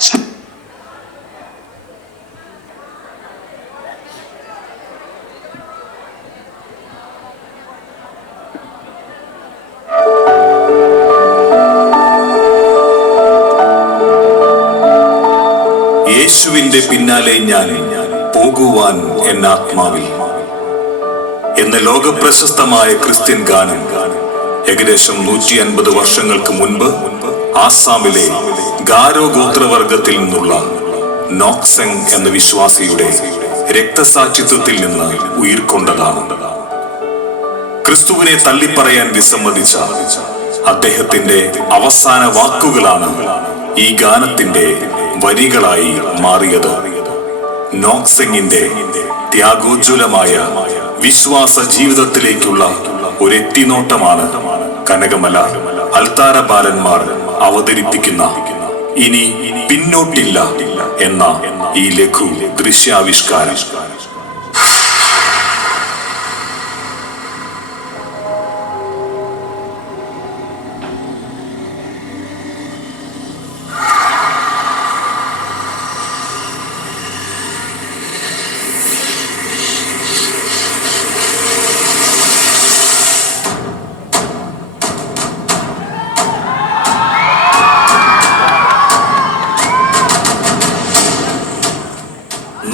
യേശുവിന്റെ പിന്നാലെ ഞാൻ പോകുവാൻ എന്നാത്മാവിൽ എന്ന ലോകപ്രശസ്തമായ ക്രിസ്ത്യൻ ഗാനം ഏകദേശം 150 വർഷങ്ങൾക്ക് മുൻപ് ആസാമിലെ ഗാരോ ഗോത്രവർഗത്തിൽ നിന്നുള്ള നോക്സെങ് എന്ന വിശ്വാസിയുടെ രക്തസാക്ഷിത്വത്തിൽ നിന്ന് ഉയിർക്കൊണ്ടതാണ്. ക്രിസ്തുവിനെ തള്ളിപ്പറയാൻ വിസമ്മതിച്ച അദ്ദേഹത്തിന്റെ അവസാന വാക്കുകളാണ് ഈ ഗാനത്തിന്റെ വരികളായി മാറിയത്. നോക്സെങ്ങിന്റെ ത്യാഗോജ്വലമായ വിശ്വാസ ജീവിതത്തിലേക്കുള്ള ഒരു എത്തിനോട്ടമാണ് കനകമല അൽത്താര ബാലന്മാർ അവതരിപ്പിക്കുന്ന ഇനി പിന്നോട്ടില്ല എന്ന ഈ ലഘു ദൃശ്യാവിഷ്കാരം.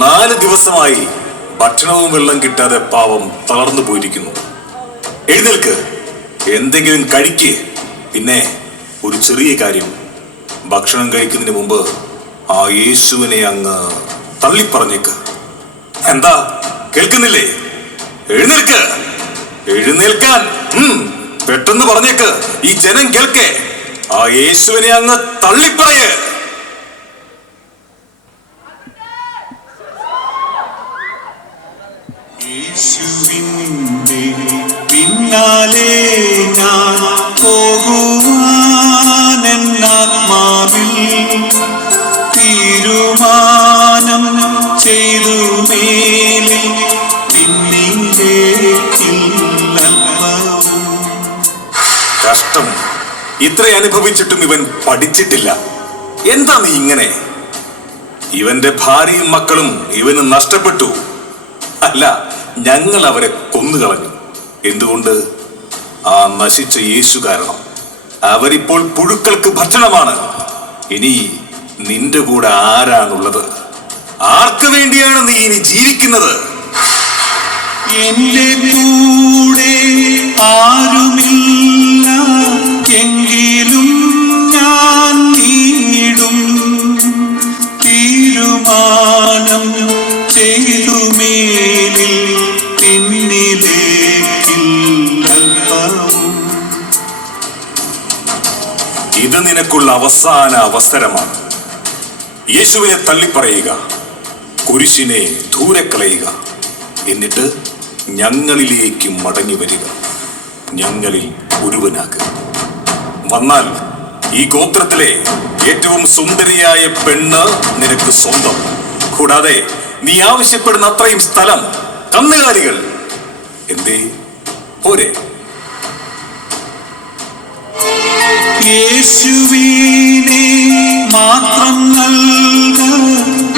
നാല് ദിവസമായി ഭക്ഷണവും വെള്ളം കിട്ടാതെ പാവം തളർന്നു പോയിരിക്കുന്നു. എഴുന്നേൽക്ക്, എന്തെങ്കിലും കഴിക്ക്. പിന്നെ ഒരു ചെറിയ കാര്യം, ഭക്ഷണം കഴിക്കുന്നതിന് മുമ്പ് ആ യേശുവിനെ അങ്ങ് തള്ളിപ്പറഞ്ഞേക്ക്. എന്താ കേൾക്കുന്നില്ലേ? എഴുന്നേൽക്ക്, എഴുന്നേൽക്കാൻ പെട്ടെന്ന് പറഞ്ഞേക്ക്. ഈ ജനം കേൾക്കേ. ആ യേശുവിനെ അങ്ങ് തള്ളിപ്പറയ്. യേശുവിന്റെ പിന്നാലെ ഞാൻ പോകുവാനെന്നാത്മാവിൽ തീരുമാനം ചെയ്തു. മേലിൽ പിന്നിലേക്കില്ലൽപ്പവും. കഷ്ടം, ഇത്ര അനുഭവിച്ചിട്ടും ഇവൻ പഠിച്ചിട്ടില്ല. എന്താ നീ ഇങ്ങനെ? ഇവന്റെ ഭാര്യയും മക്കളും ഇവന് നഷ്ടപ്പെട്ടു. അല്ല, ഞങ്ങൾ അവരെ കൊന്നുകളഞ്ഞു. എന്തുകൊണ്ട്? ആ നശിച്ച യേശു കാരണം. അവരിപ്പോൾ പുഴുക്കൾക്ക് ഭക്ഷണമാണ്. ഇനി നിന്റെ കൂടെ ആരാണുള്ളത്? ആർക്ക് വേണ്ടിയാണ് നീ ഇനി ജീവിക്കുന്നത്? എന്റെ കൂടെ ആരുമില്ല എങ്കിലും ഞാൻ നീടും തീരുമാനം ചെയ്തു. മേലിൽ പിന്നിലേക്കില്ലൽപ്പവും. ഇത് നിനക്കുള്ള അവസാന അവസരമാണ്. യേശുവിനെ തള്ളിപ്പറയുക, കുരിശിനെ ദൂരെ കളയുക, എന്നിട്ട് ഞങ്ങളിലേക്ക് മടങ്ങി വരിക, ഞങ്ങളിൽ ഒരുവനാക്കുക. വന്നാൽ ഈ ഗോത്രത്തിലെ ഏറ്റവും സുന്ദരിയായ പെണ്ണ് നിനക്ക് സ്വന്തം. കൂടാതെ നീ ആവശ്യപ്പെടുന്ന അത്രയും സ്ഥലം, കന്നുകാലികൾ. എന്തേ പോരെ? യേശുവിനെ മാത്രം നൽക,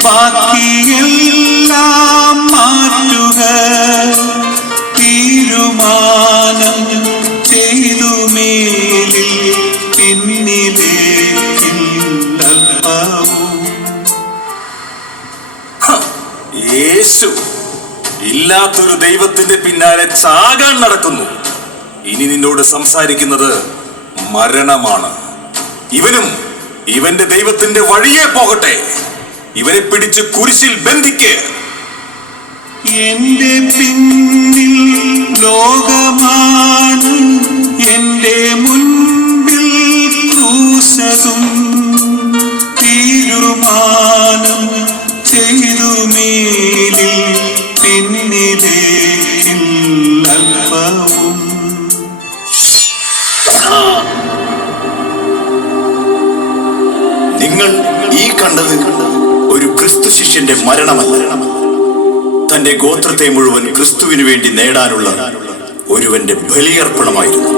ബാക്കിയെല്ലാം മാറ്റുക. തീരുമാനം ചെയ്തു. മേലിൽ പിന്നിലേക്കില്ലൽപ്പവും. യേശു ഇല്ലാത്തൊരു ദൈവത്തിന്റെ പിന്നാലെ ചാകാൻ നടക്കുന്നു. ഇനി നിന്നോട് സംസാരിക്കുന്നത് മരണമാണ്. ഇവനും ഇവന്റെ ദൈവത്തിന്റെ വഴിയെ പോകട്ടെ. ഇവരെ പിടിച്ച് കുരിശിൽ ബന്ധിക്ക്. എന്റെ പിന്നിൽ ലോകമാണ്, എന്റെ മുൻപിൽ ക്രൂശതും. തീരുമാനം ചെയ്തു. മേലിൽ പിന്നിലേക്കില്ലൽപ്പവും. നിങ്ങൾ ഈ കണ്ടത് ഒരു ക്രിസ്തു ശിഷ്യന്റെ മരണമല്ല, തന്റെ ഗോത്രത്തെ മുഴുവൻ ക്രിസ്തുവിന് വേണ്ടി നേടാനുള്ള ഒരുവന്റെ ബലിയർപ്പണമായിരുന്നു.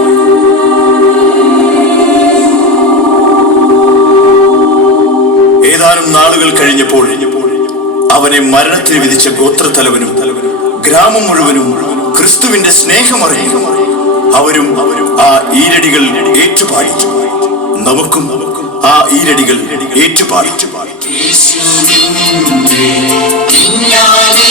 ഏതാനും നാളുകൾ കഴിഞ്ഞപ്പോൾ അവനെ മരണത്തിന് വിധിച്ച ഗോത്രത്തലവനും ഗ്രാമം മുഴുവനും ക്രിസ്തുവിന്റെ സ്നേഹമറിഞ്ഞു. അവരും ആ ഈരടികൾ ഏറ്റുപാടി. നമുക്കും ആ ഈരടികൾ ഏറ്റുപാടി. യേശുവിന്റെ പിന്നാലെ